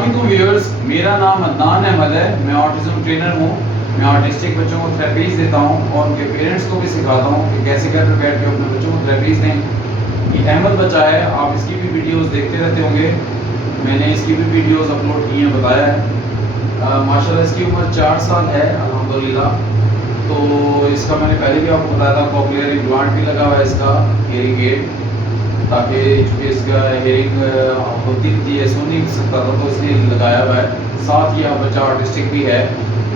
अस्सलामुअलैकुम व्यूअर्स, मेरा नाम अदनान अहमद है। मैं ऑटिज्म ट्रेनर हूँ। मैं ऑटिस्टिक बच्चों को थेरेपीज देता हूँ और उनके पेरेंट्स को भी सिखाता हूँ कि कैसे घर पर बैठ के अपने बच्चों को थेरेपीज दें। ये अहमद बच्चा है, आप इसकी भी वीडियोस देखते रहते होंगे। मैंने इसकी भी वीडियोस अपलोड की हैं, बताया है। माशाल्लाह इसकी उम्र 4 साल है अल्हम्दुलिल्लाह। तो इसका मैंने पहले भी आपको बताया था, कॉक्लियर इम्प्लांट भी लगा हुआ है इसका, हियरिंग एड, ताकि चूँकि इसका हेयरिंग होती थी, सुन नहीं सकता था, तो इसलिए लगाया हुआ है। साथ ही बच्चा आर्टिस्टिक भी है,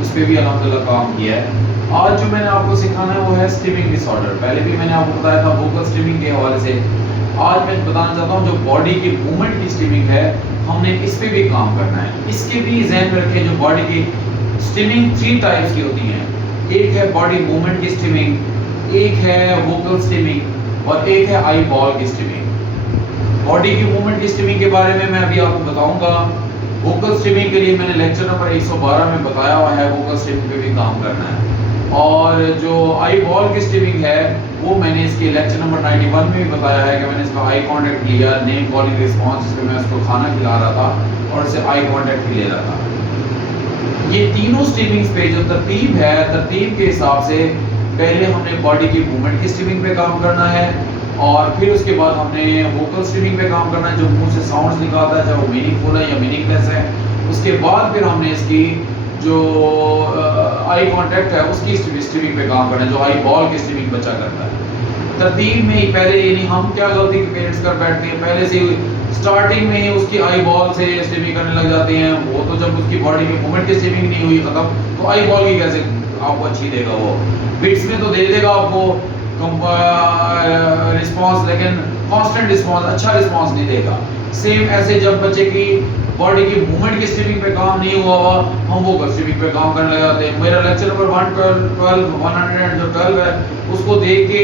उस पर भी अल्हम्दुलिल्लाह काम किया है। आज जो मैंने आपको सिखाना है वो है स्टिमिंग डिसऑर्डर। पहले भी मैंने आपको बताया था वोकल स्टिमिंग के हवाले से। आज मैं बताना चाहता हूँ जो बॉडी की मूवमेंट की स्टिमिंग है, हमने इस पर भी काम करना है। इसके भी जहन में रखें, जो बॉडी की स्टिमिंग 3 टाइप्स की होती हैं। एक है बॉडी मूवमेंट की स्टिमिंग, एक है वोकल स्टिमिंग और एक है आई बॉल की स्टिमिंग। बॉडी की मूवमेंट की स्टिमिंग के बारे में मैं अभी आपको बताऊंगा। वोकल स्टिमिंग के लिए मैंने लेक्चर नंबर 112 में बताया हुआ है, वोकल स्टिमिंग पे भी काम करना है। और जो आई बॉल की स्टिमिंग है वो मैंने इसके लेक्चर नंबर 91 में भी बताया है कि मैंने इसका आई कांटेक्ट लिया, नेम कॉलिंग रिस्पॉन्स, जिसमें मैं उसको खाना खिला रहा था और इससे आई कांटेक्ट भी ले रहा था। ये तीनों स्टिमिंग्स पे जो तरतीब है, तरतीब के हिसाब से पहले हमने बॉडी की मूवमेंट की स्टिमिंग पे काम करना है और फिर उसके बाद हमने वोकल स्टिमिंग पे काम करना है, जो मुंह से साउंड्स निकालता है, चाहे वो मीनिंगफुल है या मीनिंगलेस है। उसके बाद फिर हमने इसकी जो आई कांटेक्ट है उसकी स्टिमिंग पे काम करना है, जो आई बॉल की स्टिमिंग बच्चा करता है। तरतीब में ही पहले, यानी हम क्या गलती पेरेंट्स कर बैठते हैं, पहले से स्टार्टिंग में ही उसकी आई बॉल से स्टिमिंग करने लग जाते हैं। वो तो जब उसकी बॉडी की मूवमेंट की स्टिमिंग नहीं हुई खत्म, तो आई बॉल की कैसे आपको अच्छी देगा? वो बिट्स में तो दे देगा आपको रिस्पॉन्स, लेकिन कांस्टेंट रिस्पॉन्स, अच्छा रिस्पॉन्स नहीं देगा। सेम ऐसे जब बच्चे की बॉडी की मूवमेंट की स्टिमिंग पे काम नहीं हुआ हुआ, हम वोकल स्टिमिंग पे काम करने लग जाते हैं। मेरा लेक्चर नंबर 112 है, उसको देख के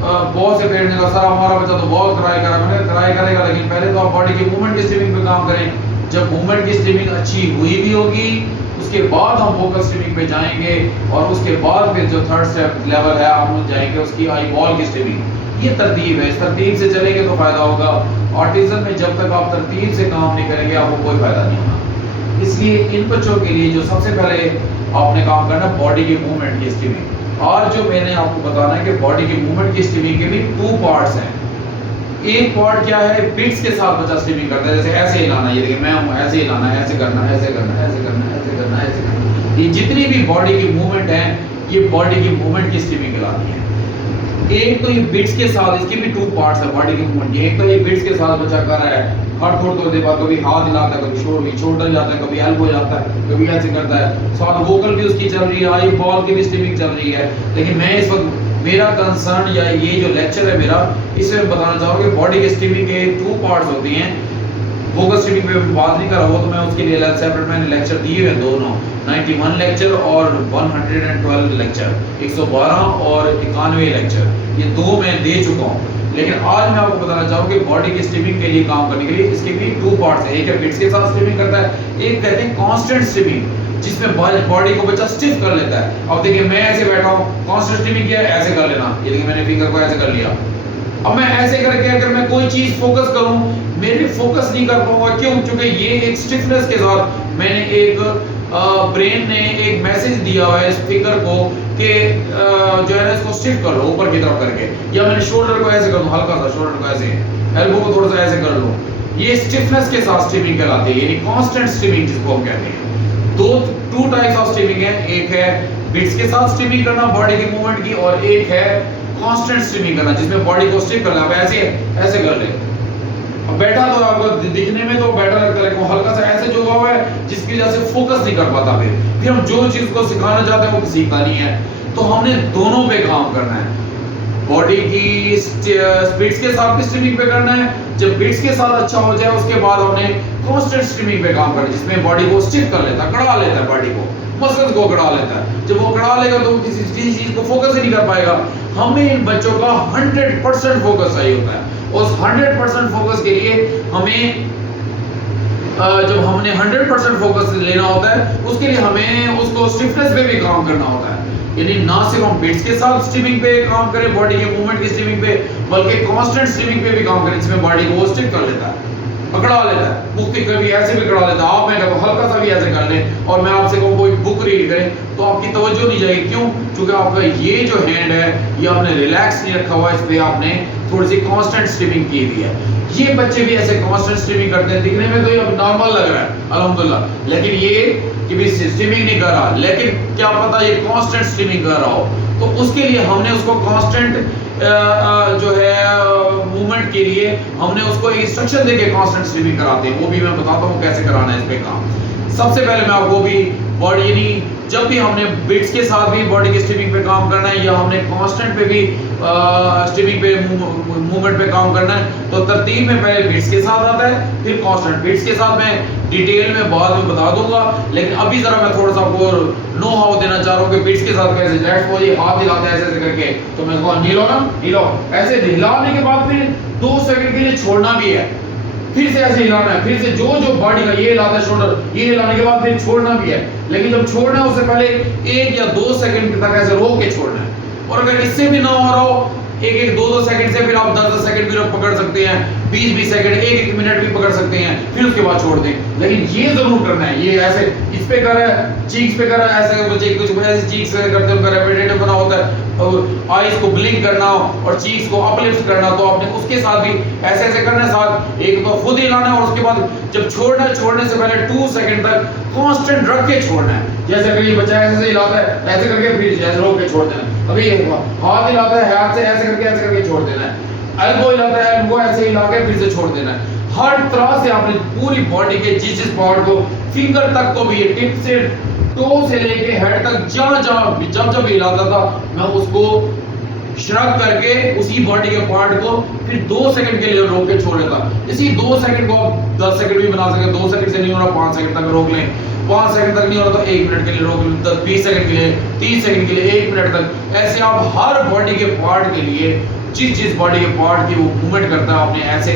बहुत से पेरेंट्स ने कहा सर हमारा बच्चा तो बहुत ट्राई करा। मैंने ट्राई करेगा, लेकिन पहले तो आप बॉडी की मूवमेंट की स्टिमिंग पे काम करें। जब मूवमेंट की स्टिमिंग अच्छी हुई भी होगी, उसके बाद हम वोकल स्टिमिंग पे जाएंगे और उसके बाद फिर जो थर्ड स्टेप लेवल है हम जाएंगे उसकी आई बॉल की स्टिमिंग। ये तरतीब है, इस तरतीब से चलेंगे तो फायदा होगा। ऑटिज्म में जब तक आप तरतीब से काम नहीं करेंगे आपको कोई फायदा नहीं होना। इसलिए इन बच्चों के लिए जो सबसे पहले आपने काम करना है बॉडी की मूवमेंट की स्टिमिंग। और जो मैंने आपको बताना है कि बॉडी की मूवमेंट की स्टिमिंग के भी 2 पार्ट्स हैं। एक पार्ट क्या है, बिट्स के साथ बच्चा स्टिमिंग करता है, जैसे ऐसे हिलाना, ये देखिए मैं हूं, ऐसे हिलाना, ऐसे करना, ऐसे करना, ऐसे करना, ऐसे करना, ऐसे करना। ये जितनी भी बॉडी की मूवमेंट है, ये बॉडी की मूवमेंट की स्टिमिंग कहलाती है। एक तो ये बिट्स के साथ, इसके भी 2 पार्ट्स है बॉडी की मूवमेंट। एक तो ये बिट्स के साथ बच्चा कर रहा है, हर थोड़ी देर बाद कभी हाथ हिलाता है, कभी शोल्डर जाता है, कभी एल्बो जाता है, कभी ऐसे करता है। साथ वोकल भी उसकी चल रही है, आई बॉल की भी स्टिमिंग चल रही है। लेकिन मैं इस वक्त, मेरा कंसर्न या ये जो लेक्चर है मेरा, इसमें बताना चाहूँगा कि बॉडी की स्टिमिंग के 2 पार्ट्स होती हैं। वोकल स्टिमिंग पे बात नहीं कर रहा, वो तो मैं उसके लिए अलग सेपरेट मैंने लेक्चर दिए हैं दोनों, 91 लेक्चर और 112 लेक्चर, 112 और 91 लेक्चर, ये 2 मैं दे चुका हूँ। लेकिन आज मैं आपको बताना चाहूँगा कि बॉडी की स्टिमिंग के लिए काम करने के लिए इसके भी 2 पार्ट्स हैं। एक है बिट्स के साथ स्टिमिंग करता है, एक कहते हैं कांस्टेंट स्टिमिंग, जिसमें बॉडी को बच्चा स्टिफ कर लेता है। अब देखिए मैं ऐसे बैठा हूँ, कांस्टेंट स्टिमिंग किया है, ऐसे कर लेना, ये देखिए मैंने फिंगर को ऐसे कर लिया। अब मैं ऐसे करके अगर मैं कोई चीज फोकस करूं, मेरे फोकस नहीं कर पाऊंगा। क्यों? क्योंकि ये एक स्टिफनेस के साथ मैंने एक ब्रेन ने एक मैसेज दिया हुआ है इस फिंगर को कि जो है ना इसको स्टिफ कर लो ऊपर की तरफ करके, या मैंने शोल्डर को ऐसे कर दूं, हल्का सा शोल्डर को ऐसे, एल्बो को थोड़ा सा ऐसे कर लो। ये स्टिफनेस के साथ स्टिमिंग कहलाती है, यानी कांस्टेंट स्टिमिंग जिसको हम कहते हैं। 2 टाइप्स ऑफ स्टिमिंग है, एक है बिट्स के साथ स्टिमिंग करना बॉडी की मूवमेंट की, और एक है कांस्टेंट स्टिमिंग करना जिसमें बॉडी को स्टिफ करना। आप ऐसे कर ले, अब बैठा तो आपको दिखने में तो बैठा लगता है, लेकिन वो हल्का सा ऐसे जो हुआ है जिसकी वजह से फोकस नहीं कर पाता। फिर हम जो चीज को सिखाना चाहते हैं वो सीखता नहीं है। तो हमने दोनों पे काम करना है, बॉडी की बिट्स के साथ भी स्टिमिंग पे करना है। जब बिट्स के साथ अच्छा हो जाए उसके बाद हमने कांस्टेंट स्टिमिंग पे काम करना है, जिसमें बॉडी को स्टिफ कर लेता है, कड़ा लेता है, बॉडी को मसल्स को कड़ा लेता है। जब वो कड़ा लेगा तो किसी चीज को फोकस ही नहीं कर पाएगा। हमें इन बच्चों का 100% फोकस चाहिए होता है। उस 100% फोकस के लिए हमें जब हमने 100% फोकस लेना होता है, उसके लिए हमें उसको स्टिफनेस पे भी काम करना होता है। यानी ना सिर्फ हम बिट्स के साथ स्टिमिंग पे काम करें, बॉडी के मूवमेंट की स्टिमिंग पे, बल्कि कांस्टेंट स्टिमिंग पे भी काम करें, जिसमें बॉडी को वो स्टिफ कर लेता है। अकड़ा लेता है, मुफ्ती कभी ऐसे भी अकड़ा लेता है। आप मैं कहता हूँ हल्का सा भी ऐसे कर लें और मैं आपसे कहूँ कोई बुक रीड करें तो आपकी तवज्जो नहीं जाएगी। क्यों? क्योंकि आपका ये जो हैंड है ये आपने रिलैक्स नहीं रखा हुआ, इस पे आपने थोड़ी सी कांस्टेंट स्ट्रीमिंग की हुई है। ये बच्चे भी ऐसे कांस्टेंट स्ट्रीमिंग करते हैं, दिखने में तो ये अब नॉर्मल लग रहा है अल्हम्दुलिल्लाह, लेकिन ये कि भी स्ट्रीमिंग नहीं कर रहा, लेकिन क्या पता ये कांस्टेंट स्ट्रीमिंग कर रहा हो। तो उसके लिए हमने उसको कांस्टेंट जो है मूवमेंट के लिए हमने उसको इंस्ट्रक्शन देके कांस्टेंट स्ट्रीमिंग कराते हैं। वो भी मैं बताता हूँ कैसे कराना है इस पे काम। सबसे पहले मैं आपको भी बॉडी यानी जब भी हमने बिट्स के साथ भी बॉडी की स्ट्रीमिंग पे काम करना है या हमने कांस्टेंट पे भी स्ट्रीमिंग पे मूवमेंट पे काम करना है तो तरतीब में पहले बिट्स के साथ आता है फिर कांस्टेंट। बिट्स के साथ मैं डिटेल में बाद में बता दूंगा, लेकिन अभी जरा मैं थोड़ा सा आपको नो हाउ देना चाह रहा हूँ कि बिट्स के साथ कैसे। लेट्स सपोज ये हाथ हिलाते हैं ऐसे करके, तो मैं कहूँ नीलो ना नीलो, ऐसे हिलाने के बाद फिर 2 सेकंड के लिए छोड़ना भी है, फिर से ऐसे हिलाना है, फिर से जो बॉडी का ये हिलाता है शोल्डर, ये हिलाने के बाद फिर छोड़ना भी है। लेकिन जब छोड़ना है उससे पहले 1 या 2 सेकंड तक ऐसे रोक के छोड़ना है। और अगर इससे भी ना हो रहा हो 1-1, 2-2 सेकंड से फिर आप 10-10 सेकंड भी पकड़ सकते हैं, 20-20 सेकंड, 1-1 मिनट भी पकड़ सकते हैं, फिर उसके बाद छोड़ दें। लेकिन ये जरूर करना है, ये ऐसे इस पे कर रहा है, चीक्स पे कर रहा है, ऐसे बच्चे कुछ ऐसे चीक्स करते हैं, रेपिटेटिव बना होता है, और आईज को ब्लिंक करना और चीक्स को अपलिफ्ट करना, तो आपने उसके साथ भी ऐसे ऐसे करना है। साथ एक तो खुद हिलाना है और उसके बाद जब छोड़ना है, छोड़ने से पहले 2 सेकंड तक कांस्टेंट रख के छोड़ना है। जैसे कि ये बच्चा ऐसे हिलाता है, ऐसे करके फिर ऐसे रोक के छोड़ देना है। अभी हाथ हिलाता है, हाथ से ऐसे करके छोड़ देना है। एल्बो हिलाता है, एल्बो ऐसे हिला के फिर से छोड़ देना है। हर तरह से आपने पूरी बॉडी के जिस पार्ट को, फिंगर तक को भी, टिप से टो से लेके हेड तक जब हिलाता था मैं उसको श्रग करके उसी बॉडी के पार्ट को फिर 2 सेकंड के लिए रोक के छोड़ देता। इसी 2 सेकंड को आप 10 सेकंड भी बना सकते, 2 सेकंड से नहीं हो रहा 5 सेकंड तक रोक लें, 5 सेकंड तक नहीं हो रहा तो 1 मिनट के लिए रोक लें, 20 सेकंड के लिए, 30 सेकंड के लिए, 1 मिनट तक। ऐसे आप हर बॉडी के पार्ट के लिए जिस बॉडी के पार्ट की वो मूवमेंट करता है आपने ऐसे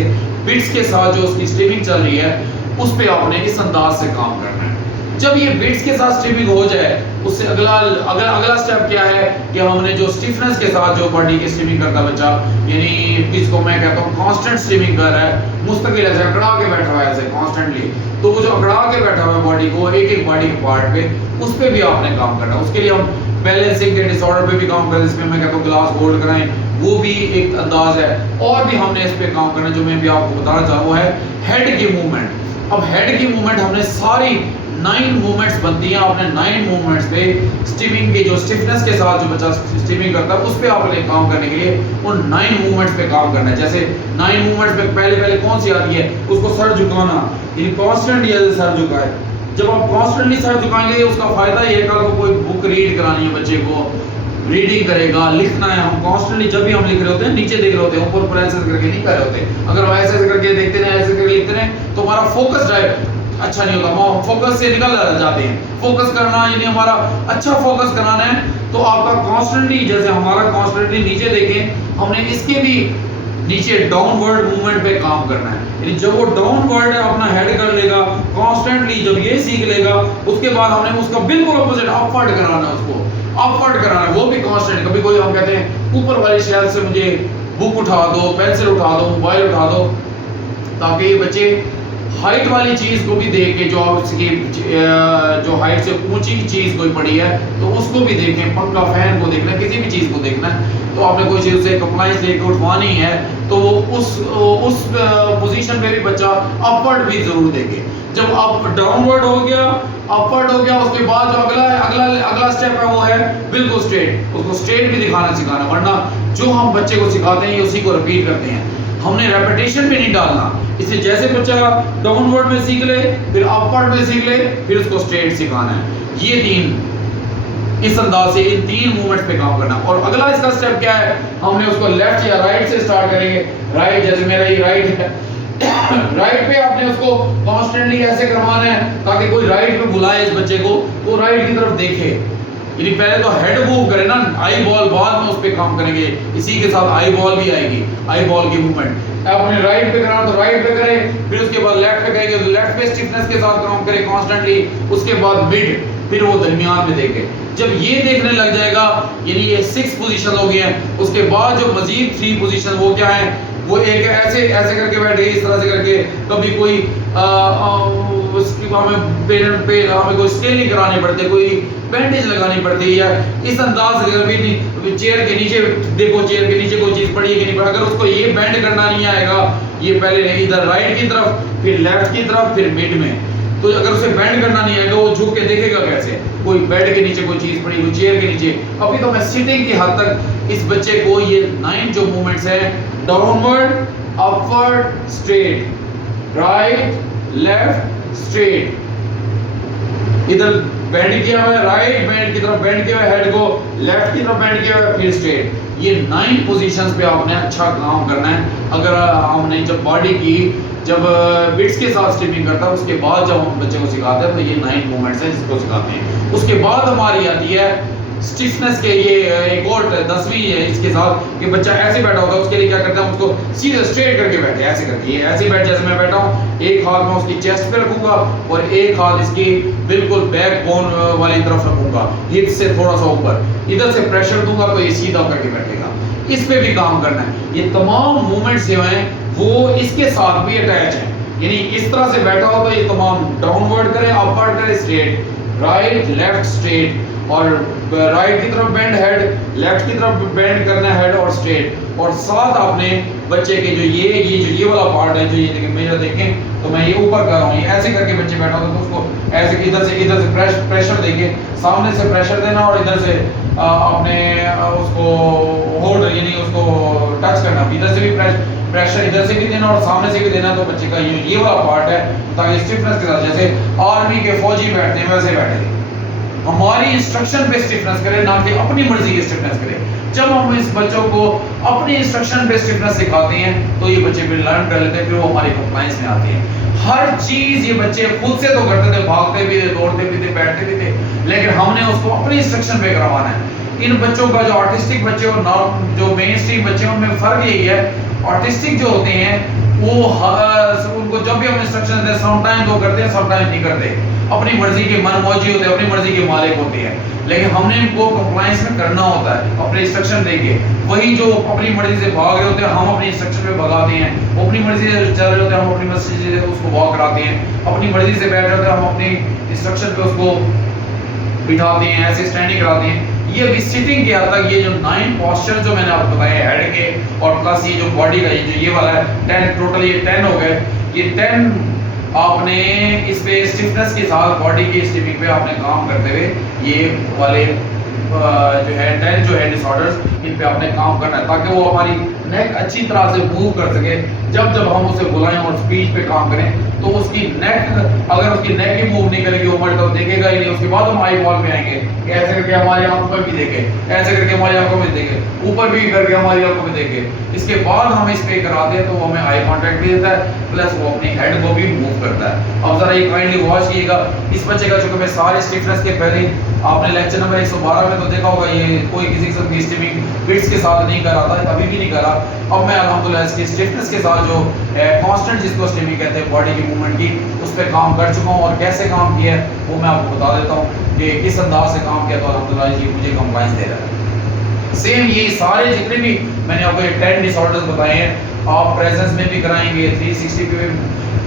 बिट्स के साथ जो उसकी स्ट्रीमिंग चल रही है उस पे आपने इस अंदाज से काम करना है। जब ये बिट्स के साथ स्ट्रीमिंग हो जाए उससे अगला स्टेप क्या है कि हमने जो स्टिफनेस के साथ जो बॉडी की स्ट्रीमिंग करता बच्चा, यानी जिसको मैं कहता हूँ कांस्टेंट स्ट्रीमिंग कर रहा है, मुस्तकिल ऐसे अकड़ा के बैठा हुआ है ऐसे कांस्टेंटली, तो वो जो अकड़ा के बैठा हुआ है बॉडी को एक बॉडी के पार्ट पे, उस पे भी आपने काम करना है। उसके लिए हम बैलेंसिंग के डिसऑर्डर पे भी काम करें, जिसमें मैं कहता हूँ ग्लास होल्ड कराएं, वो भी एक अंदाज है। और भी हमने इस पे काम करना जो मैं भी आपको बताना चाह रहा हूँ है हेड की मूवमेंट। अब हेड की मूवमेंट हमने सारी 9 मूवमेंट्स बनती हैं, आपने 9 मूवमेंट्स पे स्टीमिंग के जो स्टिफनेस के साथ जो बच्चा स्टीमिंग करता है उस पे आपने काम करने के लिए उन 9 मूवमेंट्स पे काम करना है। जैसे 9 मूवमेंट्स पे पहले कौन सी आती है, उसको सर झुकाना, यानी कांस्टेंटली सर झुकाए। जब आप कांस्टेंटली सर झुकाएंगे उसका फायदा ये है कि आपको कोई बुक रीड करानी है, बच्चे को रीडिंग करेगा, लिखना है। हम कॉन्स्टेंटली जब भी हम लिख रहे होते हैं नीचे देख रहे होते हैं, ऊपर ऐसे करके नहीं कर रहे होते। अगर हम ऐसे करके देखते रहे, ऐसे करके लिखते रहे तो हमारा फोकस अच्छा नहीं होता, हम फोकस से निकल जाते हैं। फोकस करना यानी हमारा अच्छा फोकस कराना है तो आपका कॉन्स्टेंटली, जैसे हमारा कॉन्स्टेंटली नीचे देखें, हमने इसके भी नीचे डाउनवर्ड मूवमेंट पे काम करना है। यानी जब वो डाउनवर्ड अपना हेड कर लेगा कॉन्स्टेंटली, जब ये सीख लेगा उसके बाद हमने उसका बिल्कुल अपोजिट अपवर्ड कराना है, उसको अपवर्ड कराना है, वो भी कांस्टेंट। कभी कोई हम कहते हैं ऊपर वाली शेल्फ से मुझे बुक उठा दो, पेंसिल उठा दो, मोबाइल उठा दो, ताकि बच्चे हाइट वाली चीज को भी देख के जो उसकी जो हाइट से ऊंची चीज कोई पड़ी है तो उसको भी देखें, पंखा फैन को देखना, किसी भी चीज को देखना है। तो आपने कोई चीज से कंप्लाइंस लेके उठवानी है तो वो उस पोजीशन पे भी बच्चा अपवर्ड भी जरूर देखे। जब अप डाउनवर्ड हो गया, अपवर्ड हो गया, उसके बाद जो अगला स्टेप है वो है बिल्कुल स्ट्रेट। उसको स्ट्रेट भी दिखाना सिखाना, वरना जो हम बच्चे को सिखाते हैं उसी को रिपीट करते हैं। हमने रेपिटेशन पे नहीं डालना। इसलिए जैसे बच्चा डाउनवर्ड में सीख ले, फिर अपवर्ड में सीख ले, फिर उसको स्ट्रेट सिखाना है। ये 3 इस अंदाज से इन 3 मूवमेंट्स पे काम करना। और अगला इसका स्टेप क्या है, हमने उसको लेफ्ट या राइट से स्टार्ट करेंगे। राइट, जैसे मेरा ये राइट है, राइट पे आपने उसको कॉन्स्टेंटली ऐसे करवाना है ताकि कोई राइट पे बुलाए इस बच्चे को तो राइट की तरफ देखे। यानी पहले तो हेड मूव करे ना, आई बॉल बाद में उस पे काम करेंगे, इसी के साथ आई बॉल भी आएगी, आई बॉल की मूवमेंट। आपने राइट पे करना तो राइट पे करें, फिर उसके बाद लेफ्ट पे करेंगे तो लेफ्ट पे स्टिफनेस के साथ काम करें कॉन्स्टेंटली, उसके बाद मिड, फिर वो दरमियान में देखे। जब ये देखने लग जाएगा, यानी ये 6 पोजीशन हो गई हैं, उसके बाद जो मजीद 3 पोजीशन वो क्या है, वो एक ऐसे ऐसे करके बैठे, इस तरह से करके, कभी कोई उसकी हमें पेरेंट पे हमें कोई स्केलिंग करानी पड़ती है, कोई बैंडेज लगानी पड़ती है, या इस अंदाज से कभी चेयर के नीचे देखो, चेयर के नीचे कोई चीज़ पड़ी है कि नहीं पड़ी, अगर उसको ये बैंड करना नहीं आएगा, ये पहले इधर राइट की तरफ, फिर लेफ्ट की तरफ, फिर मिड में, तो अगर उसे बैंड करना नहीं आएगा, वो झुक के देखेगा कैसे? कोई बेड के नीचे कोई चीज पड़ी, कोई चेयर के नीचे। अभी तो मैं सिटिंग की हद तक इस बच्चे को ये 9 जो मूवमेंट्स है, downward, upward, straight, right, left, straight, इधर बेंड किया हुआ है, राइट बेंड की तरफ बेंड किया हुआ है, हेड को लेफ्ट की तरफ बेंड किया हुआ है, फिर स्ट्रेट। ये 9 पोजीशंस पे आपने अच्छा काम करना है। अगर हमने जब बॉडी की जब बिट्स के साथ स्ट्रिपिंग करता है, उसके बाद जब हम बच्चे को सिखाते हैं तो ये 9 मूवमेंट्स हैं जिसको सिखाते हैं। उसके बाद हमारी आती है स्टिफनेस के, ये एक और 10वीं है इसके साथ कि बच्चा ऐसे बैठा होता है, उसके लिए क्या करते हैं, उसको सीधे स्ट्रेट करके बैठे, ऐसे करके, ये ऐसे बैठ जैसे मैं बैठा हूँ, एक हाथ में उसकी चेस्ट पे रखूंगा और एक हाथ इसकी बिल्कुल बैक बोन वाली तरफ रखूंगा, हिप से थोड़ा सा ऊपर, इधर से प्रेशर दूंगा तो ये सीधा करके बैठेगा। इस पे भी काम करना है। ये तमाम मूवमेंट्स जो हैं वो इसके साथ भी अटैच हैं, यानी इस तरह से बैठा हो तो ये तमाम डाउनवर्ड करें, अपवर्ड करें, स्ट्रेट, राइट, लेफ्ट, स्ट्रेट, और राइट की तरफ बेंड हेड, लेफ्ट की तरफ बेंड करना हेड और स्ट्रेट, और साथ आपने बच्चे के जो ये वाला पार्ट है, जो ये देखें, मेजर देखें तो मैं ये ऊपर कर रहा हूँ, ये ऐसे करके बच्चे बैठा होता तो उसको ऐसे इधर से प्रेशर देके, सामने से प्रेशर देना और इधर से आपने उसको होल्ड, यानी उसको टच करना, इधर से भी प्रेशर इधर से भी देना और सामने से भी देना, तो बच्चे का ये वाला पार्ट है, ताकि स्टिफनेस के साथ, जैसे आर्मी के फौजी बैठते हैं वैसे बैठे, हमारी इंस्ट्रक्शन पे स्टिफनेस करें, ना कि अपनी मर्जी की स्टिफनेस करें। जब हम इस बच्चों को अपनी इंस्ट्रक्शन पे स्टिफनेस सिखाते हैं तो ये बच्चे फिर लर्न कर लेते हैं, फिर वो हमारी कंप्लायंस में आते हैं। हर चीज ये बच्चे खुद से तो करते थे, भागते भी थे, दौड़ते भी थे, बैठते भी थे, लेकिन हमने उसको अपनी इंस्ट्रक्शन पे करवाना है। इन बच्चों का जो आर्टिस्टिक बच्चे और जो मेन स्ट्रीम बच्चे हैं उनमें फर्क यही है, आर्टिस्टिक जो होते हैं वो उनको जब भी हम इंस्ट्रक्शन देते हैं, समटाइम्स वो करते हैं, समटाइम्स नहीं करते, अपनी मर्जी के मनमौजी होते हैं, अपनी मर्जी के मालिक होते हैं, लेकिन हमने इनको कंप्लायंस में करना होता है अपने इंस्ट्रक्शन देके। वही जो अपनी मर्जी से भाग रहे होते हैं हम अपनी इंस्ट्रक्शन पे भगाते हैं, वो अपनी मर्जी से चल रहे होते हैं हम अपनी मर्जी से उसको वॉक कराते हैं, अपनी मर्जी से बैठ रहे होते हैं हम अपनी इंस्ट्रक्शन पे उसको बिठाते हैं, ऐसे स्टैंडिंग कराते हैं। ये भी सिटिंग के हद तक ये जो 9 पोस्चर जो मैंने आपको बताए हेड के, और प्लस ये जो बॉडी का ये वाला है 10, टोटल ये 10 हो गए। ये 10 आपने इस पे स्टिफनेस के साथ बॉडी की स्टिफिंग पे आपने काम करते हुए ये वाले जो है 10 जो है डिसऑर्डर्स, इन पे आपने काम करना है, ताकि वो हमारी नेक अच्छी तरह से मूव कर सके। जब जब हम उसे बुलाएं और स्पीच पे काम करें तो उसकी नेक, अगर उसकी नेक ही मूव नहीं करेगी वो तो देखेगा ही नहीं। उसके बाद हम आई बॉल पे आएंगे कि ऐसे करके हमारी आंखों में भी देखे, ऐसे करके हमारी आंखों में देखे, ऊपर भी करके हमारी आंखों में देखे। इसके बाद हम इस पे कराते हैं तो वो हमें आई कांटेक्ट भी देता है, प्लस वो अपनी हेड को भी मूव करता है। अब जरा ये काइंडली वॉच कीजिएगा इस बच्चे का, चूंकि मैं सारे स्टिफनेस के पहले आपने लेक्चर नंबर 112 में तो देखा होगा, ये कोई किसी किस्म की स्टिफिंग बिट्स के साथ नहीं करा था, कभी भी नहीं करा। अब मैं अल्हम्दुलिल्लाह इसकी स्टिफनेस के साथ जो कांस्टेंट जिसको स्टिफिंग कहते हैं बॉडी की मूवमेंट की, उस पर काम कर चुका हूँ, और कैसे काम किया है वो मैं आपको बता देता हूँ कि किस अंदाज से काम किया तो अल्हम्दुलिल्लाह ये मुझे कंप्लायंस दे रहा है। सेम ये सारे जितने भी मैंने आपको ये 10 डिसऑर्डर्स बताए हैं, आप प्रेजेंस में भी कराएंगे, 360 पे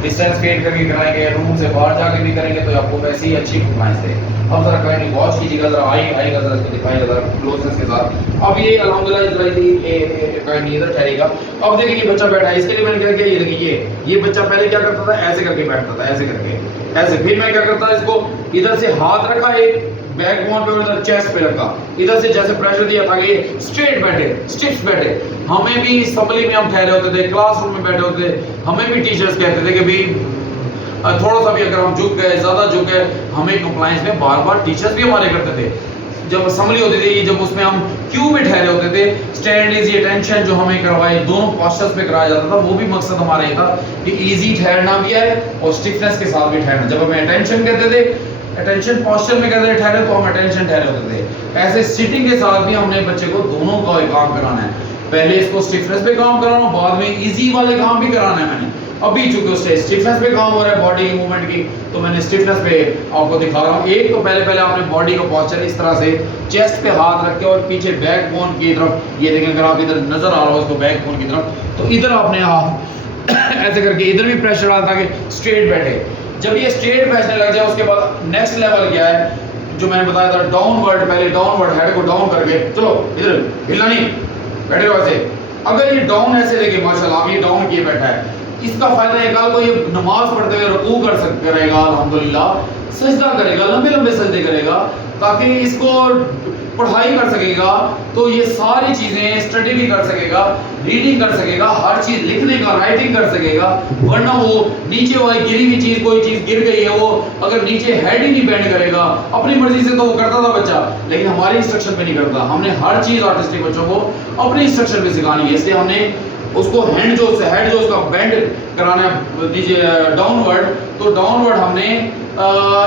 डिस्टेंस क्रिएट करके कराएंगे, रूम से बाहर जाके भी करेंगे, तो आपको वैसे ही अच्छी कंप्लायंस देगा। अब जरा काइंडली वॉच कीजिएगा, जरा आएगा जरा इसको दिखाइएगा जरा क्लोजनेस के साथ। अब ये अल्हम्दुलिल्लाह इधर काइंडली इधर ठहरेगा। अब देखिए ये बच्चा बैठा है, इसके लिए मैंने क्या किया, ये देखिए ये बच्चा पहले क्या करता था, ऐसे करके बैठता था, ऐसे करके ऐसे, फिर मैं क्या करता था, इसको इधर से हाथ रखा, एक बैक बोन पे और इधर चेस्ट पे रखा, इधर से जैसे प्रेशर दिया था कि स्ट्रेट बैठे, स्टिफ बैठे। हमें भी असेंबली में हम ठहरे होते थे, क्लासरूम में बैठे होते थे, हमें भी टीचर्स कहते थे कि भाई थोड़ा सा भी अगर हम झुक गए, ज्यादा झुक गए, हमें कंप्लायंस में बार बार टीचर्स भी हमारे करते थे। जब असेंबली होती थी, जब उसमें हम क्यू में ठहरे होते थे, स्टैंड इजी अटेंशन जो हमें करवाए, दोनों पोस्चर्स पे कराया जाता था, वो भी मकसद हमारा ये था कि इजी ठहरना भी है और स्टिफनेस के साथ भी ठहरना। जब हमें अटेंशन कहते थे, अटेंशन पोस्चर में कहते थे ठहरे, तो हम अटेंशन ठहरे होते थे। ऐसे सिटिंग के साथ भी हमने बच्चे को दोनों का काम कराना है। पहले इसको स्टिफनेस पे काम कराना, बाद में इजी वाले काम भी कराना है मैंने। अभी चूंकि उससे स्टिफनेस पे काम हो रहा है बॉडी की मूवमेंट की, तो मैंने स्टिफनेस पे आपको दिखा रहा हूँ। एक तो पहले आपने बॉडी का पोस्चर इस तरह से चेस्ट पे हाथ रख के और पीछे बैक बोन की तरफ, ये देखें अगर आप इधर नजर आ रहा हो उसको बैक बोन की तरफ, तो इधर आपने हाथ ऐसे करके इधर भी प्रेशर डाला ताकि स्ट्रेट बैठे। जब ये स्ट्रेट बैठने लग जाए उसके बाद नेक्स्ट लेवल क्या है जो मैंने बताया था, डाउनवर्ड। पहले डाउनवर्ड हेड को डाउन करके, चलो इधर हिलना नहीं, बैठे रहो ऐसे। अगर ये डाउन ऐसे लेके माशाल्लाह आप ये डाउन किए बैठा है, इसका फायदा एक को ये नमाज पढ़ते हुए रुकू करेगा अल्हम्दुलिल्लाह, सजदा करेगा, लंबे लंबे सजदे करेगा ताकि इसको पढ़ाई कर सकेगा, तो ये सारी चीजें स्टडी भी कर सकेगा, रीडिंग कर सकेगा, हर चीज लिखने का राइटिंग कर सकेगा। वरना वो नीचे वाली गिरी हुई चीज, कोई चीज गिर गई है, वो अगर नीचे हेड ही नहीं बेंड करेगा अपनी मर्जी से, तो वो करता था बच्चा, लेकिन हमारे इंस्ट्रक्शन पे नहीं करता। हमने हर चीज ऑटिस्टिक बच्चों को अपने इंस्ट्रक्शन पे सिखानी है, इसलिए हमने उसको हेड जो उसका बेंड कराना है नीचे डाउनवर्ड, तो डाउनवर्ड हमने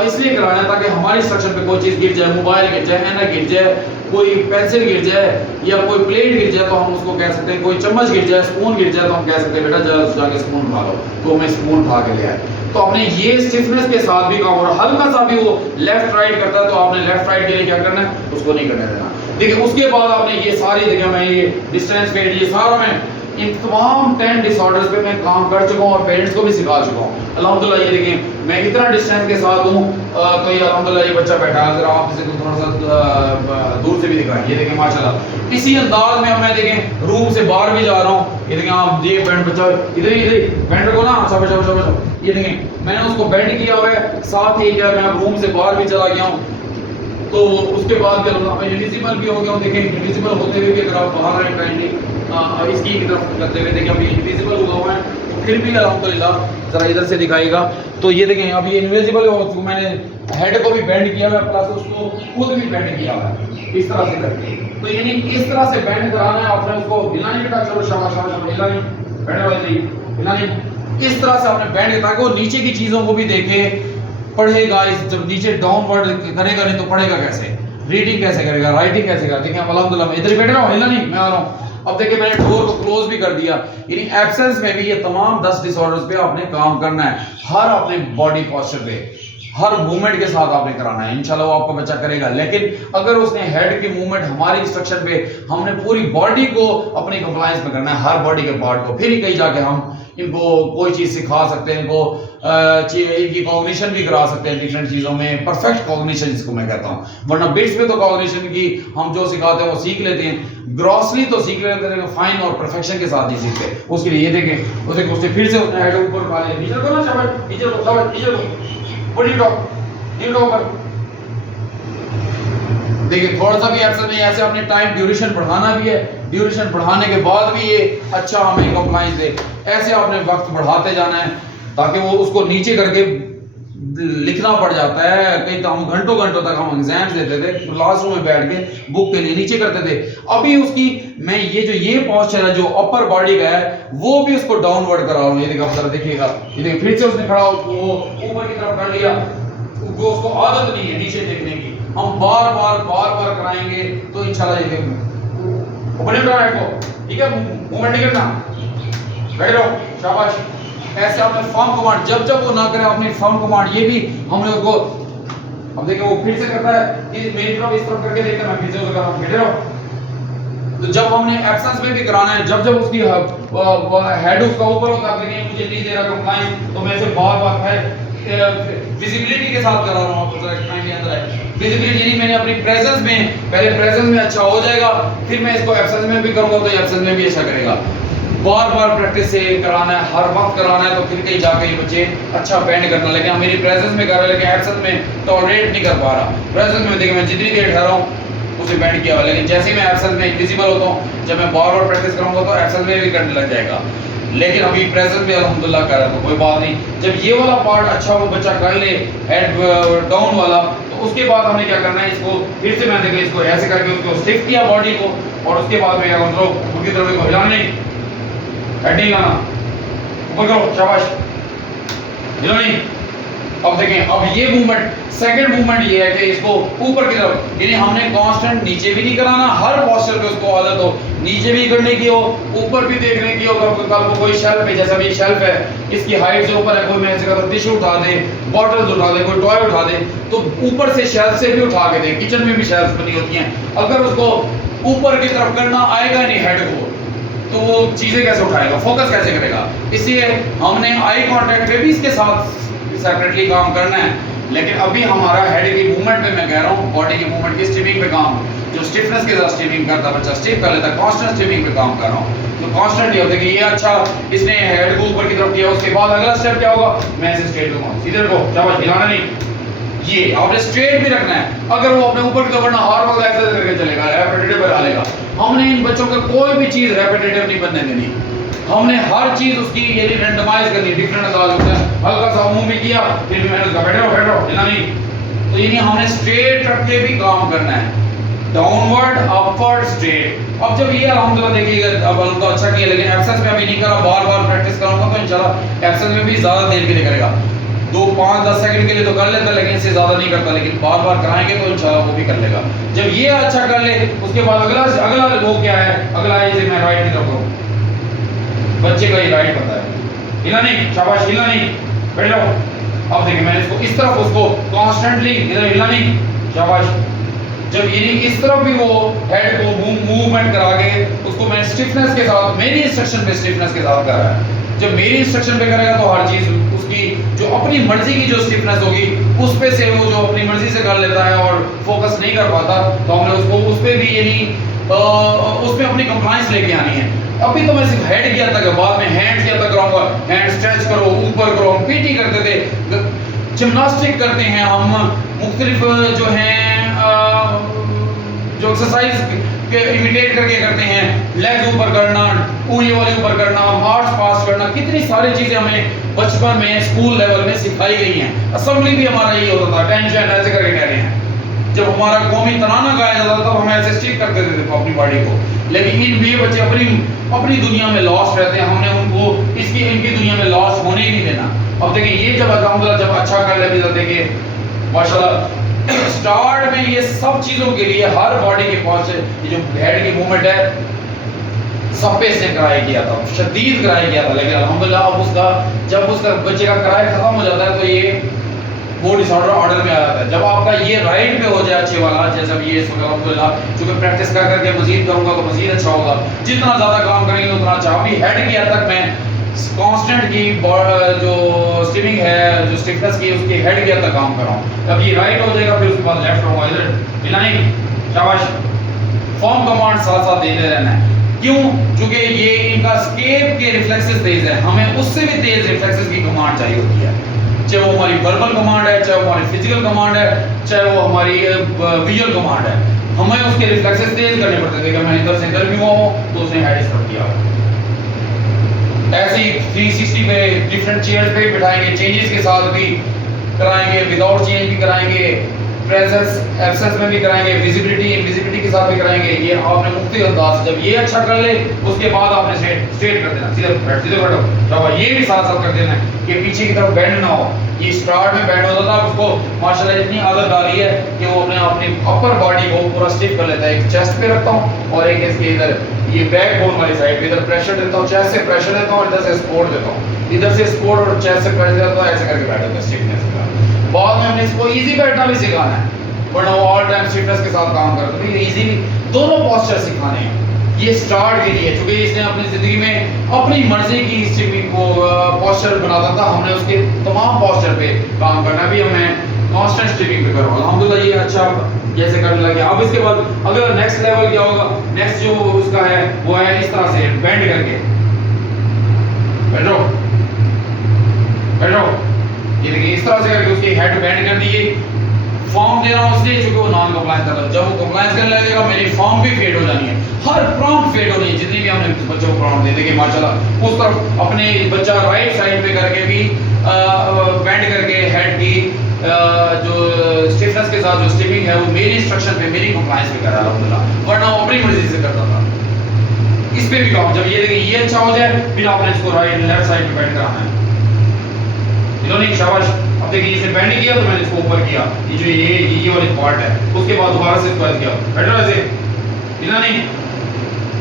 इसलिए कराना है ताकि हमारी इंस्ट्रक्शन पे कोई चीज गिर जाए, मोबाइल गिर जाए, एना गिर जाए, कोई पेंसिल गिर जाए या कोई प्लेट गिर जाए, तो हम उसको कह सकते हैं, कोई चम्मच गिर जाए, स्पून गिर जाए, तो हम कह सकते हैं बेटा जाके स्पून उठा लो, तो हमें स्पून उठा के ले आए। तो आपने ये स्टिफनेस के साथ भी काम, और हल्का सा भी वो लेफ्ट राइट करता है तो आपने लेफ्ट राइट के लिए क्या करना है, उसको नहीं करने देना। देखिए उसके बाद आपने ये सारी जगह मैं ये डिस्टेंस पे ये सारा मैं इन तमाम 10 डिसऑर्डर्स पे मैं काम कर चुका हूँ और पेरेंट्स को भी सिखा चुका हूँ अल्हम्दुलिल्लाह। ये देखिए मैं इतना डिस्टेंस के साथ हूँ, तो ये अल्हम्दुलिल्लाह ये बच्चा बैठा है, अगर आप इसे थोड़ा सा दूर से भी दिखाएं, ये देखें माशाल्लाह इसी अंदाज में मैं देखें रूम से बाहर भी जा रहा हूँ। ये देखें आप, ये बैंड बच्चा इधर ही बैंड को ना, शाबाश, ये देखें मैंने उसको बैंड किया हुआ है, साथ ही क्या मैं रूम से बाहर भी चला गया हूँ, तो उसके बाद क्या मैं इनविजिबल भी हो गया हूँ। देखें इनविजिबल होते हुए भी अगर आप बाहर आए काइंडली इसकी तरफ करते हुए देखें, अभी इनविजिबल हुआ हुआ है, तो फिर भी अल्हम्दुलिल्लाह जरा इधर से दिखाएगा, तो ये देखें अभी ये इनविजिबल हो, तो मैंने हेड को भी बेंड किया हुआ है प्लस उसको खुद भी बेंड किया हुआ है इस तरह से करके। तो यानी इस तरह से बेंड कराना है आपने, उसको हिला नहीं बेटा, चलो शाबाश हिला नहीं, बैठे वाले हिला नहीं, इस तरह से आपने बेंड ताकि वो नीचे की चीजों को भी देखे, पढ़ेगा। इस जब नीचे डाउनवर्ड करेगा नहीं तो पढ़ेगा कैसे, रीडिंग कैसे करेगा, राइटिंग कैसे करेगा। देखिए अल्हम्दुलिल्लाह इधर ही बैठे रहो, हिलना नहीं, मैं आ रहा हूँ। अब देखिए मैंने डोर को क्लोज भी कर दिया, यानी एब्सेंस में भी ये तमाम 10 डिसऑर्डर्स पे आपने काम करना है, हर अपने बॉडी पोस्चर पे, हर मूवमेंट के साथ आपने कराना है, इंशाल्लाह वो आपका बच्चा करेगा। लेकिन अगर उसने हेड की मूवमेंट हमारी इंस्ट्रक्शन पे, हमने पूरी बॉडी को अपनी कंप्लायंस में करना है, हर बॉडी के पार्ट को, फिर ही कहीं जाके हम इनको कोई चीज सिखा सकते हैं, इनको इनकी कॉग्निशन भी करा सकते हैं डिफरेंट चीजों में, परफेक्ट कॉग्निशन जिसको मैं कहता हूँ। वरना बिट्स पे तो कॉग्निशन की हम जो सिखाते हैं वो सीख लेते हैं, ग्रॉसली तो सीख लेते हैं, फाइन और परफेक्शन के साथ नहीं सीखते। उसके लिए ये देखें उसे फिर से उसने हेड ऊपर उठा लिया, नीचे को ना शाबाश, नीचे को शाबाश, नीचे को बड़ी टॉप ऊपर। देखिए थोड़ा सा भी एब्सेंट नहीं, ऐसे अपने टाइम ड्यूरेशन बढ़ाना भी है, ड्यूरेशन बढ़ाने के बाद भी ये अच्छा हमें कंप्लायंस दे, ऐसे आपने वक्त बढ़ाते जाना है ताकि वो उसको नीचे करके लिखना पड़ जाता है। कई तो हम घंटों घंटों तक हम एग्जाम्स देते थे, क्लासरूम में बैठ के बुक के लिए नीचे करते थे। अभी उसकी मैं ये पोस्चर है जो अपर बॉडी का है वो भी उसको डाउनवर्ड करा रहा हूँ। ये देखिएगा, ये देखिए फिर से उसने खड़ा वो ऊपर की तरफ कर लिया, वो उसको आदत नहीं है नीचे देखने की, हम बार बार कराएंगे तो इंशाल्लाह ये देखो ऊपर को, ठीक है, मूवमेंट नहीं करना, बैठ रहो, शाबाश। ऐसे आपने फॉर्म कमांड जब वो ना करे आपने फॉर्म कमांड, ये भी हम लोग को, अब देखिए वो फिर से करता है, ये मेरी तरफ इस तरफ करके देखता है, मैं फिर से उसे कर रहा हूं, बैठे रहो। तो जब हमने एब्सेंस में भी कराना है, जब उसकी हेड उसका ऊपर होता है, मुझे नहीं दे रहा कंप्लायंस, तो मैं इसे बार है विजिबिलिटी के साथ करा रहा हूं। आपको जरा टाइम के अंदर है विजिबिलिटी, यानी मैंने अपनी प्रेजेंस में, पहले प्रेजेंस में अच्छा हो जाएगा, फिर मैं इसको एब्सेंस में भी करूंगा तो एब्सेंस में भी अच्छा करेगा। बार प्रैक्टिस से कराना है, हर वक्त कराना है, तो फिर कहीं जाके ये बच्चे अच्छा बैंड करना। लेकिन हम मेरी प्रेजेंस में कर रहे हैं लेकिन एब्सेंस में टॉलरेट नहीं कर पा रहा। प्रेजेंस में देखिए मैं जितनी देर ठहरा हूँ उसे बैंड किया हुआ, लेकिन जैसे ही मैं एब्सेंस में इनविजिबल होता हूँ, जब मैं बार प्रैक्टिस करूंगा तो एब्सेंस में भी करने लग जाएगा। लेकिन अभी प्रेजेंट में अल्हम्दुलिल्लाह कर रहा है तो कोई बात नहीं। जब ये वाला पार्ट अच्छा वो बच्चा कर ले, हेड डाउन वाला, तो उसके बाद हमने क्या करना है, इसको फिर से मैं देखिए इसको ऐसे करके उसको स्टिफ किया बॉडी को, और उसके बाद मैं क्या करूँ, उनकी तरफ को हिलाना नहीं, हेड नहीं लाना, ऊपर करो, शाबाश, हिलो नहीं। अब देखें, अब ये मूवमेंट, सेकंड मूवमेंट ये है कि इसको ऊपर की तरफ, यानी हमने कांस्टेंट नीचे भी नहीं कराना, हर पोस्चर पे उसको आदत हो नीचे भी करने की हो, ऊपर भी देखने की हो। कल को कोई शेल्फ है, जैसा भी शेल्फ है, इसकी हाइट से ऊपर है, कोई मैं इसका टिश्यू उठा दे, बॉटल्स उठा दे, कोई टॉय उठा दे, तो ऊपर से शेल्फ से भी उठा के दे। किचन में भी शेल्फ बनी होती हैं, अगर उसको ऊपर की तरफ करना आएगा नहीं हेड को, तो वो चीजें कैसे उठाएगा, फोकस कैसे करेगा। इसलिए हमने आई कांटेक्ट पे भी इसके साथ सेपरेटली काम करना है। लेकिन अभी हमारा हेड की मूवमेंट पे मैं कह रहा हूँ, बॉडी की मूवमेंट की स्टिमिंग पे काम, जो स्टिफनेस के साथ स्टिमिंग करता बच्चा स्टिफ कर लेता, कांस्टेंट स्टिमिंग पे काम कर रहा हूँ। तो कांस्टेंट ये होता है कि ये अच्छा इसने हेड को ऊपर की तरफ किया, उसके बाद अगला स्टेप क्या होगा, मैं इसे स्ट्रेट लूंगा, सीधे रखो, शाबाश, हिलाना नहीं, ये आपने स्ट्रेट भी रखना है। अगर वो अपने ऊपर की तरफ बढ़ना हर वक्त ऐसे करके चलेगा, रेपिटेटिव बना लेगा। हमने इन बच्चों का कोई भी चीज रेपिटेटिव नहीं बनने देनी, हमने हर चीज उसकी यानी रैंडमाइज करनी, डिफरेंट अंदाज होता है। हल्का सा मुंह भी किया, फिर भी मैंने उसका बैठो हिला नहीं, तो यानी हमने स्ट्रेट रख के भी काम करना है, डाउनवर्ड अपवर्ड स्ट्रेट। अब जब ये अल्हम्दुलिल्लाह देखिएगा, अब तो अच्छा किया, लेकिन एब्सेंस में अभी नहीं करा, बार-बार प्रैक्टिस करूंगा तो इंशाल्लाह एब्सेंस में भी ज्यादा देर के लिए करेगा। 2 5 10 सेकंड के लिए तो कर लेता, लेकिन इससे ज्यादा नहीं करता, लेकिन बार-बार कराएंगे तो इंशाल्लाह वो भी कर लेगा। जब ये अच्छा कर ले, उसके बाद अगला वो क्या है, अगला इसे मैं राइट की तरफ करूं, बच्चे का ये राइट पता है, हिला नहीं, शाबाश, हिला नहीं, बैठ जाओ। अब देखिए मैंने इसको इस तरफ, उसको कांस्टेंटली इधर हिला नहीं, शाबाश। जब ये इस तरफ भी वो हेड को मूवमेंट करा के उसको मैं स्टिफनेस के साथ, मेरी इंस्ट्रक्शन पे स्टिफनेस के साथ कर रहा है। जब मेरी इंस्ट्रक्शन पे करेगा तो हर चीज उसकी जो अपनी मर्जी की जो स्टिफनेस होगी उस पे से वो जो अपनी मर्जी से कर लेता है और फोकस नहीं कर पाता, तो हमने उसको उस पे भी यानी उसमें अपनी कंप्लायंस लेके आनी है। अभी तो मैं सिर्फ हेड किया तक है, बाद में हैंड किया तक कराऊंगा, हैंड स्ट्रेच करो, ऊपर करो। हम पीटी करते थे, जिम्नास्टिक करते हैं हम, मुख्तलिफ जो हैं जो एक्सरसाइज के इमिटेट करके करते हैं, लेग्स ऊपर करना, ऊँगली वाले ऊपर करना, मार्च पास करना, कितनी सारी चीजें हमें बचपन में स्कूल लेवल में सिखाई गई हैं। असेंबली भी हमारा यही होता था, टेंशन ऐसे करके कह रहे हैं। जब हमारा कौमी तराना गाया जाता था तो हम ऐसे स्टिक करते थे अपनी बॉडी को, लेकिन इन ये बच्चे अपनी दुनिया में लॉस्ट रहते हैं, हमने उनको इनकी दुनिया में लॉस्ट होने ही नहीं देना। अब देखिए ये जब अल्हम्दुलिल्लाह जब अच्छा कर ले, तो देखिए माशाल्लाह स्टार्ट में ये सब चीजों के लिए हर बॉडी के पास ये जो हेड की मूवमेंट है सब पे से कराया गया था, शदीद कराया गया था। लेकिन अल्हम्दुलिल्लाह अब उसका जब उसका बच्चे का कराया खत्म हो जाता है तो ये वो डिसऑर्डर ऑर्डर में आ जाता है। जब आपका ये राइट पे हो जाए अच्छे वाला, जैसे अब ये अल्हम्दुलिल्लाह चूंकि प्रैक्टिस कर करके मजीद करूंगा तो मजीद अच्छा होगा, जितना ज्यादा काम करेंगे उतना अच्छा। अभी हेड की हद तक मैं कांस्टेंट की जो स्टिमिंग है, जो स्टिफनेस की, उसकी हेड की हद तक काम कर रहा हूँ। अब ये राइट हो जाएगा, फिर उसके बाद लेफ्ट होगा, इधर हिलाएंगे, शाबाश। फॉर्म कमांड साथ साथ देते रहना है, क्यों? क्योंकि ये इनका स्केप के रिफ्लेक्सेस तेज है, हमें उससे भी तेज रिफ्लेक्सेस की कमांड चाहिए होती है, चाहे वो हमारी वर्बल कमांड है, चाहे वो हमारी फिजिकल कमांड है, चाहे वो हमारी विजुअल कमांड है। हमें उसके रिफ्लेक्सेस तेज करने पड़ते थे कि मैं इधर से इधर भी हुआ हूँ तो उसने हेड इस तरफ किया। ऐसे ही 360 पे डिफरेंट चेयर पे बिठाएंगे, चेंजेस के साथ भी कराएंगे, विदाउट चेंज भी कराएंगे, प्रेजेंस एब्सेंस में भी कराएंगे, विजिबिलिटी इनविजिबिलिटी के साथ भी कराएंगे। ये आपने मुख्तलिफ अंदाज, जब ये अच्छा कर ले उसके बाद आपने स्ट्रेट कर देना, सीधे बैठो, शाबाश। ये भी साथ साथ कर देना है कि पीछे की तरफ बेंड ना हो। ये स्टार्ट में बेंड होता था, उसको माशाल्लाह इतनी आदत डाली है कि वो अपनी अपर बॉडी को पूरा स्टिफ कर लेता है। एक चेस्ट पे रखता हूँ और एक इसके इधर ये बैक बोन वाली साइड पे इधर प्रेशर देता हूँ, चेस्ट से प्रेशर देता हूँ, इधर से सपोर्ट देता हूँ, इधर से सपोर्ट और चेस्ट से प्रेशर देता हूँ, ऐसे करके बैठता है स्टिफनेस का। बाद में हमने इसको इजी बैठना भी सिखाना है, वरना वो ऑल टाइम स्टिफनेस के साथ काम करता है। ये इजी दोनों पोस्चर सिखाने हैं, ये स्टार्ट के लिए, क्योंकि इसने अपनी जिंदगी में अपनी मर्जी की स्टिमिंग को पोस्चर बनाता था, हमने उसके तमाम पोस्चर पे काम करना भी हमें कांस्टेंट स्टिमिंग पे करो। अल्हम्दुलिल्लाह ये अच्छा जैसे करने लगे। अब इसके बाद अगर नेक्स्ट लेवल क्या होगा, नेक्स्ट जो उसका है वो है इस तरह से बेंड करके, बैठो बैठो, ये देखिए इस तरह से करके उसकी हेड बेंड कर दिए। फॉर्म दे रहा हूँ इसलिए क्योंकि वो नॉन कंप्लायंस कर रहा है, जब वो कंप्लायंस करने लगेगा मेरी फॉर्म भी फेड हो जानी है, हर प्रॉम्प्ट फेड होनी है। जितनी भी हमने बच्चों को प्रॉम्प्ट दे देंगे माशाल्लाह उस तरफ अपने बच्चा राइट साइड पे करके भी बेंड करके हेड की जो स्टिफनेस के साथ जो स्टिमिंग है वो मेरी इंस्ट्रक्शन पे, मेरी कंप्लायंस पे कर रहा है अल्हम्दुलिल्लाह, वरना वो अपनी मर्जी से करता था। इस पे भी काम, जब ये देखिए ये अच्छा हो जाए फिर आपने इसको राइट लेफ्ट साइड पे बेंड कराना है, शाबाश। अब देखिए इसे बेंड किया तो मैंने इसको ऊपर किया, ये जो ये वाली पार्ट है, उसके बाद दोबारा से इसको ऐसे किया, बेटर ऐसे हिला नहीं।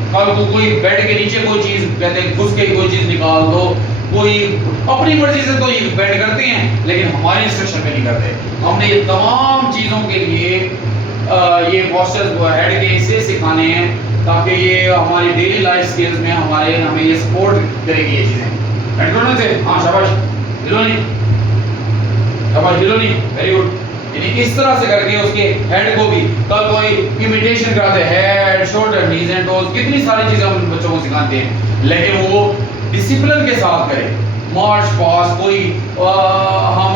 कल को कोई बेड के नीचे कोई चीज कहते हैं घुस के कोई चीज निकाल दो, कोई अपनी मर्जी से तो ये बेंड करते हैं लेकिन हमारे इंस्ट्रक्शन पे नहीं करते। हमने ये तमाम चीजों के लिए ये पोस्चर्स हेड के इसे सिखाने हैं ताकि ये हमारी डेली लाइफ स्किल्स में हमें ये सपोर्ट करेगी ये चीजें। हेड करने से हाँ शाबाश, हिलो नहीं, शाबाश हिलो नहीं, वेरी गुड। यानी इस तरह से करके उसके हेड को भी कल कोई इमिटेशन कराते हैं, head shoulder knees and toes, कितनी सारी चीजें हम बच्चों को सिखाते हैं लेकिन वो डिसिप्लिन के साथ करें। मार्च पास कोई हम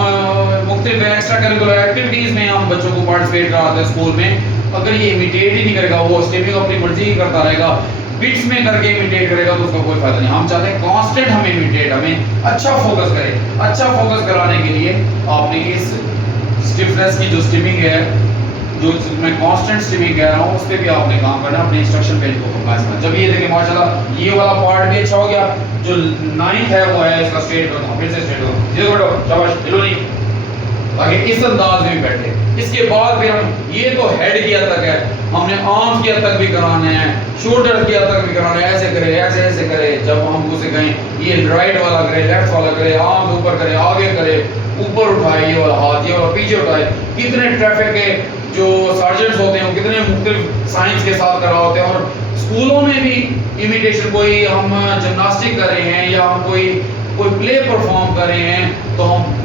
मुख्तलिफ एक्स्ट्रा करिकुलर एक्टिविटीज में हम बच्चों को पार्टिसिपेट कराते हैं स्कूल में, अगर ये इमिटेट ही नहीं करेगा, वो स्टेपिंग अपनी मर्जी ही करता रहेगा, बिट्स में करके इमिटेट करेगा तो उसका कोई फायदा नहीं। हम चाहते हैं कांस्टेंट हम इमिटेट, हमें अच्छा फोकस करें। अच्छा फोकस कराने के लिए आपने इस स्टिफनेस की जो स्टिमिंग है, जो मैं कांस्टेंट स्टिमिंग कह रहा हूँ, उस पर भी आपने काम करना, अपने इंस्ट्रक्शन पेज को कंपाइल करना। जब ये देखें माशाल्लाह ये वाला पार्ट भी अच्छा हो गया, जो 9th है वो है इसका स्ट्रेट करना, फिर से स्ट्रेट करो, ये बैठो शाबाश, हिलो नहीं, ताकि इस अंदाज में बैठे। इसके बाद फिर हम ये तो हेड की हद तक है, हमने आर्म्स की हद तक भी कराने हैं, शोल्डर की हद तक भी कराने हैं, ऐसे करे ऐसे ऐसे करे। जब हम उसे कहें ये राइट वाला करे, लेफ्ट वाला करे, आर्म्स ऊपर करे, आगे करे, ऊपर उठाए, ये वाला हाथ, ये वाला पीछे उठाए। कितने ट्रैफिक के जो सर्जन्स होते हैं कितने मुख्तलिफ साइंस के साथ करा होते हैं। और स्कूलों में भी इमिटेशन, कोई हम जिम्नास्टिक कर रहे हैं या हम कोई प्ले परफॉर्म कर रहे हैं तो हम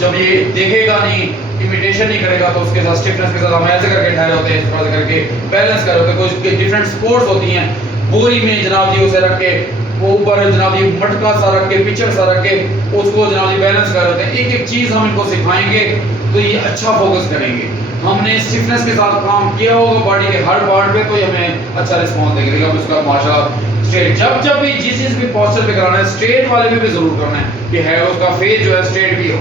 जब ये देखेगा नहीं, इमिटेशन नहीं करेगा तो उसके साथ स्टिफनेस के साथ हम ऐसे करके ठहरे होते हैं, इस तरह से करके बैलेंस कर रहे होते हैं। कुछ डिफरेंट स्पोर्ट्स होती हैं, बोरी में जनाब जी उसे रख के वो ऊपर जनाब जी मटका सा रख के, पिचड़ सा रख के उसको जनाब जी बैलेंस कर रहे होते हैं। एक एक चीज हम इनको सिखाएंगे तो ये अच्छा फोकस करेंगे। हमने स्टिफनेस के साथ काम किया होगा बॉडी के हर पार्ट पे तो ये हमें अच्छा रिस्पॉन्स देगा। उसका माशाल्लाह स्ट्रेट, जब भी जिस चीज भी पोस्चर पे कराना है स्ट्रेट वाले में भी जरूर करना है कि है उसका फेस जो है स्ट्रेट भी हो,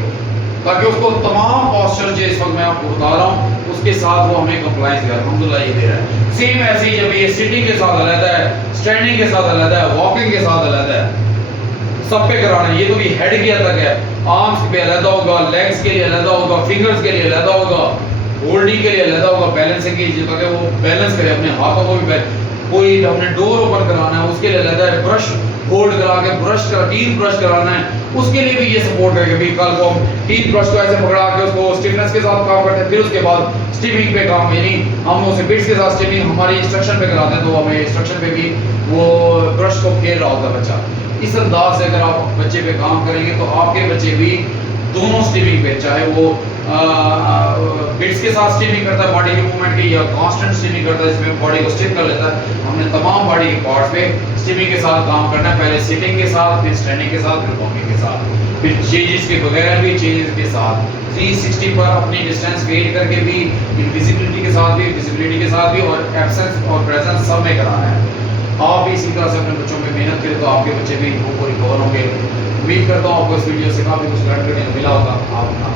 ताकि उसको तमाम पोस्चर जो इस वक्त मैं आपको बता रहा हूँ उसके साथ वो हमें कंप्लायंस कर अल्हम्दुलिल्लाह ये दे रहा है। सेम ऐसे ही जब ये सिटिंग के साथ अलग है, स्टैंडिंग के साथ अलग है, वॉकिंग के साथ अलग है, सब पे कराना है। ये तो भी हेड की हद तक है, आर्म्स पे अलग होगा, लेग्स के लिए अलग होगा, फिंगर्स के लिए अलग होगा, होल्डिंग के लिए अलग होगा, बैलेंसिंग के लिए ताकि वो बैलेंस करे अपने हाथों को भी। कोई हमने डोर ओपन कराना है उसके लिए अलग है, ब्रश होल्ड करा के टीथ ब्रश कराना है उसके लिए भी ये सपोर्ट करेगा। भी कल को हम टीथ ब्रश को ऐसे पकड़ा के उसको स्टिफनेस के साथ काम करते हैं, फिर उसके बाद स्टिमिंग पे काम, यानी हम उसे बिट्स के साथ स्टिमिंग हमारी इंस्ट्रक्शन पे कराते हैं तो हमें इंस्ट्रक्शन पे भी वो ब्रश को खेल रहा होता है बच्चा। इस अंदाज से अगर आप बच्चे पे काम करेंगे तो आपके बच्चे भी दोनों स्टिमिंग पे, चाहे वो बिट्स के साथ स्टिमिंग करता है बॉडी के मूवमेंट की या कांस्टेंट स्टिमिंग करता है जिसमें बॉडी को स्टिफ कर लेता है, हमने तमाम बॉडी के पार्ट्स पे स्टिमिंग के साथ काम करना है। पहले सिटिंग के साथ, फिर स्टैंडिंग के साथ, फिर वॉकिंग के साथ, फिर चेंजेस के बगैर भी चेंजेस के साथ 360 पर अपनी डिस्टेंस क्रिएट करके भी, इनविजिबिलिटी के साथ भी, विजिबिलिटी के साथ भी, और एब्सेंस और प्रेजेंस सब में कराना है। आप भी इसी तरह से अपने बच्चों में मेहनत करें तो आपके बच्चे भी वो रिकवर होंगे। उम्मीद करता हूँ आपको इस वीडियो से काफ़ी कुछ लर्न करने को मिला होगा। आप